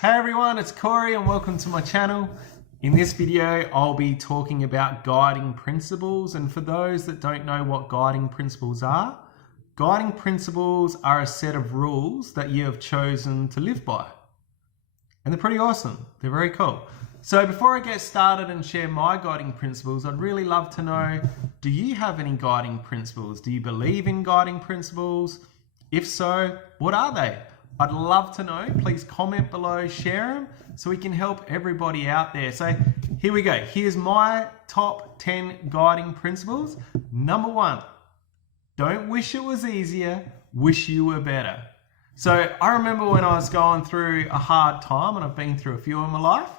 Hey everyone, it's Corey and welcome to my channel. In this video, I'll be talking about guiding principles, and for those that don't know what guiding principles are a set of rules that you have chosen to live by. And they're pretty awesome. They're very cool. So before I get started and share my guiding principles, I'd really love to know, do you have any guiding principles? Do you believe in guiding principles? If so, what are they? I'd love to know. Please comment below, share them so we can help everybody out there. So here we go. Here's my top 10 guiding principles. Number 1, don't wish it was easier, wish you were better. So I remember when I was going through a hard time, and I've been through a few in my life,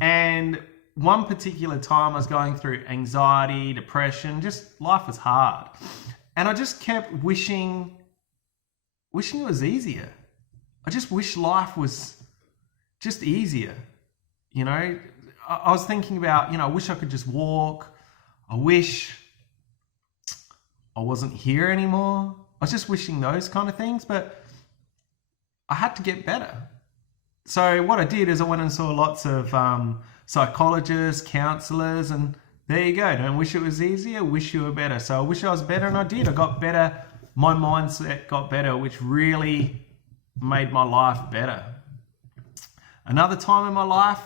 and one particular time I was going through anxiety, depression, just life was hard. And I just kept wishing it was easier. I just wish life was just easier. You know, I was thinking about, I wish I could just walk. I wish I wasn't here anymore. I was just wishing those kind of things, but I had to get better. So what I did is I went and saw lots of psychologists, counselors, and there you go. Don't wish it was easier, wish you were better. So I wish I was better, and I did. I got better. My mindset got better, which really made my life better. Another time in my life,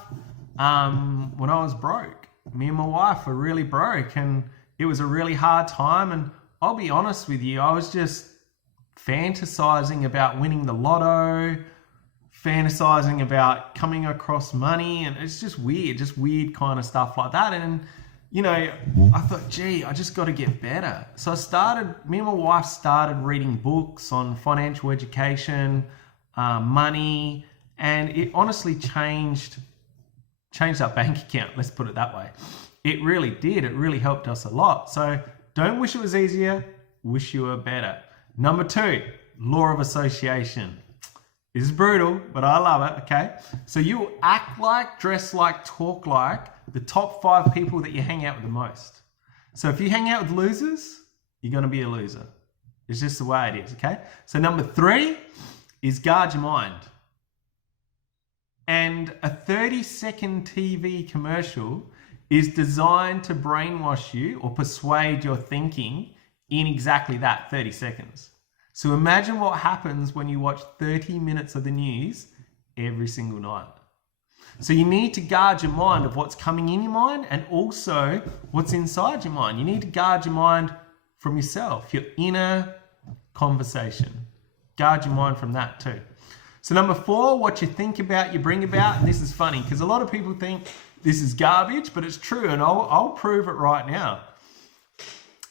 when I was broke, me and my wife were really broke, and it was a really hard time. And I'll be honest with you, I was just fantasizing about winning the lotto, fantasizing about coming across money, and it's just weird kind of stuff like that. And I thought, gee, I just got to get better. So me and my wife started reading books on financial education, money, and it honestly changed our bank account. Let's put it that way. It really did. It really helped us a lot. So don't wish it was easier, wish you were better. Number 2, law of association. This is brutal, but I love it, okay? So you act like, dress like, talk like the top 5 people that you hang out with the most. So if you hang out with losers, you're going to be a loser. It's just the way it is, okay? So number 3 is guard your mind. And a 30-second TV commercial is designed to brainwash you or persuade your thinking in exactly that, 30 seconds. So imagine what happens when you watch 30 minutes of the news every single night. So you need to guard your mind of what's coming in your mind and also what's inside your mind. You need to guard your mind from yourself, your inner conversation. Guard your mind from that too. So number 4, what you think about, you bring about. And this is funny because a lot of people think this is garbage, but it's true, and I'll prove it right now.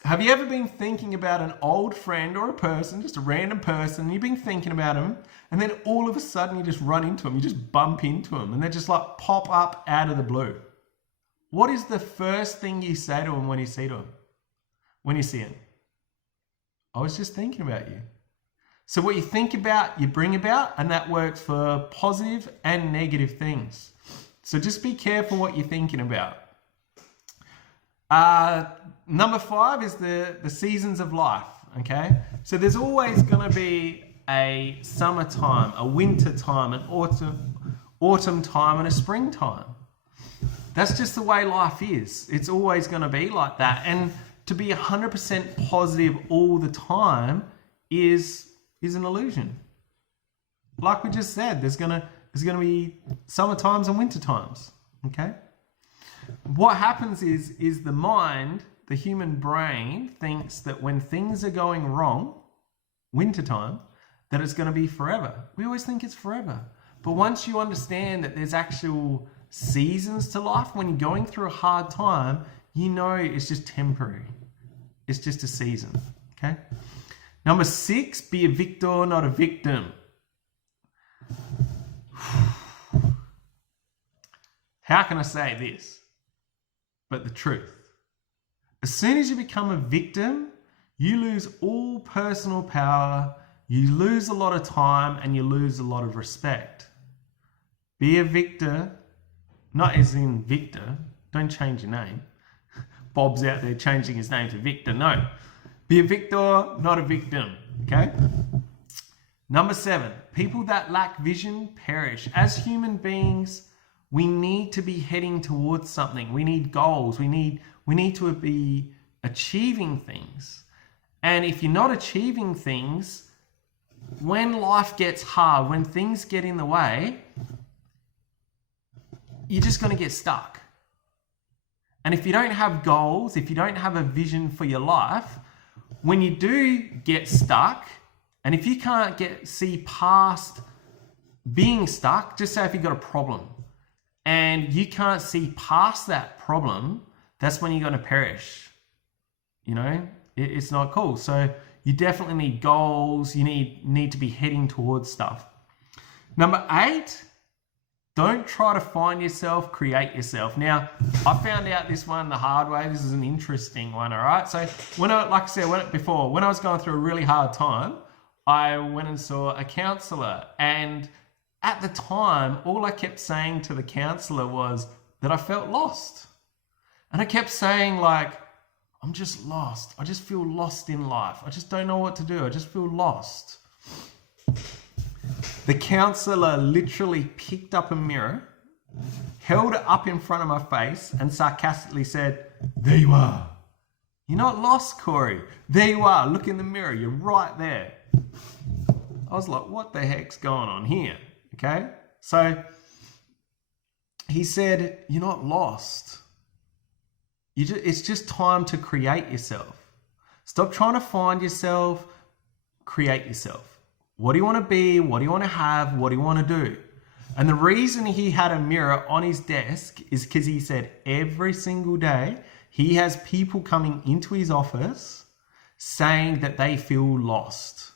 Have you ever been thinking about an old friend or a person, just a random person, and you've been thinking about them, and then all of a sudden you just run into them, you just bump into them, and they just like pop up out of the blue? What is the first thing you say to them when you see them? When you see them? I was just thinking about you. So what you think about, you bring about, and that works for positive and negative things. So just be careful what you're thinking about. Number 5 is the seasons of life, okay? So there's always going to be a summertime, a winter time, an autumn time, and a springtime. That's just the way life is. It's always going to be like that. And to be 100% positive all the time is an illusion. Like we just said, there's gonna be summer times and winter times, okay? What happens is the mind, the human brain, thinks that when things are going wrong, wintertime, that it's going to be forever. We always think it's forever. But once you understand that there's actual seasons to life, when you're going through a hard time, you know it's just temporary. It's just a season, okay? Number 6, be a victor, not a victim. How can I say this but the truth? As soon as you become a victim, you lose all personal power, you lose a lot of time, and you lose a lot of respect. Be a victor, not as in Victor. Don't change your name. Bob's out there changing his name to Victor. No. Be a victor, not a victim. Okay? Number 7, people that lack vision perish. As human beings, we need to be heading towards something. We need goals. We need to be achieving things. And if you're not achieving things, when life gets hard, when things get in the way, you're just going to get stuck. And if you don't have goals, if you don't have a vision for your life, when you do get stuck, and if you can't see past being stuck, just say if you've got a problem and you can't see past that problem, that's when you're going to perish. You know, it's not cool. So you definitely need goals. You need to be heading towards stuff. Number 8, don't try to find yourself, create yourself. Now, I found out this one the hard way. This is an interesting one, all right? So like I said before, when I was going through a really hard time, I went and saw a counselor. And at the time, all I kept saying to the counselor was that I felt lost. And I kept saying like, I'm just lost. I just feel lost in life. I just don't know what to do. I just feel lost. The counselor literally picked up a mirror, held it up in front of my face and sarcastically said, "There you are. You're not lost, Corey. There you are. Look in the mirror. You're right there." I was like, what the heck's going on here? Okay. So he said, you're not lost. It's just time to create yourself. Stop trying to find yourself, create yourself. What do you want to be? What do you want to have? What do you want to do? And the reason he had a mirror on his desk is because he said every single day he has people coming into his office saying that they feel lost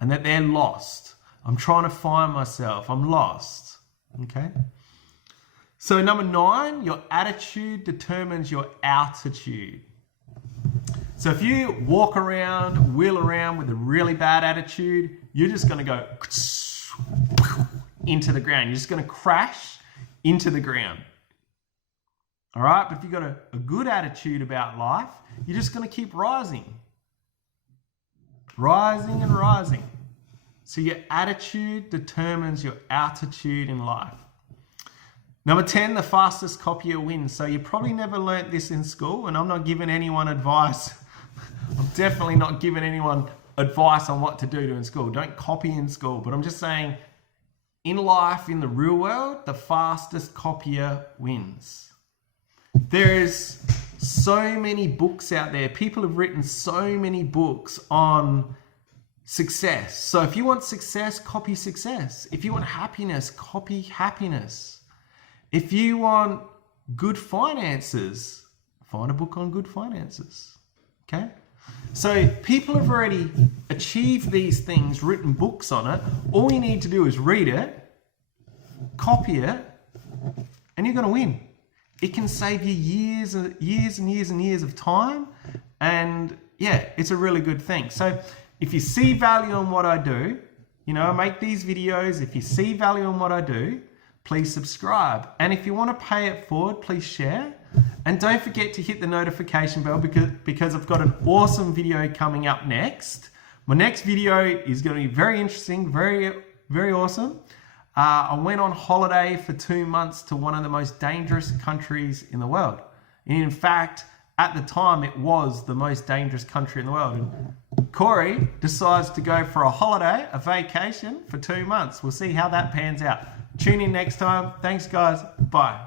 and that they're lost. I'm trying to find myself. I'm lost. Okay. So number 9, your attitude determines your altitude. So if you walk around, wheel around with a really bad attitude, you're just going to go into the ground. You're just going to crash into the ground. All right. But if you've got a good attitude about life, you're just going to keep rising. Rising and rising. So your attitude determines your altitude in life. Number 10, the fastest copier wins. So you probably never learnt this in school, and I'm not giving anyone advice. I'm definitely not giving anyone advice on what to do in school. Don't copy in school. But I'm just saying, in life, in the real world, the fastest copier wins. There's so many books out there. People have written so many books on success. So if you want success, copy success. If you want happiness, copy happiness. If you want good finances, find a book on good finances. Okay? So people have already achieved these things, written books on it. All you need to do is read it, copy it, and you're going to win. It can save you years and years and years and years of time. And yeah, it's a really good thing. So if you see value in what I do, you know, I make these videos. If you see value in what I do, please subscribe. And if you want to pay it forward, please share. And don't forget to hit the notification bell because I've got an awesome video coming up next. My next video is going to be very interesting, very, very awesome. I went on holiday for 2 months to one of the most dangerous countries in the world. And in fact, at the time, it was the most dangerous country in the world. And Corey decides to go for a holiday, a vacation for 2 months. We'll see how that pans out. Tune in next time. Thanks, guys. Bye.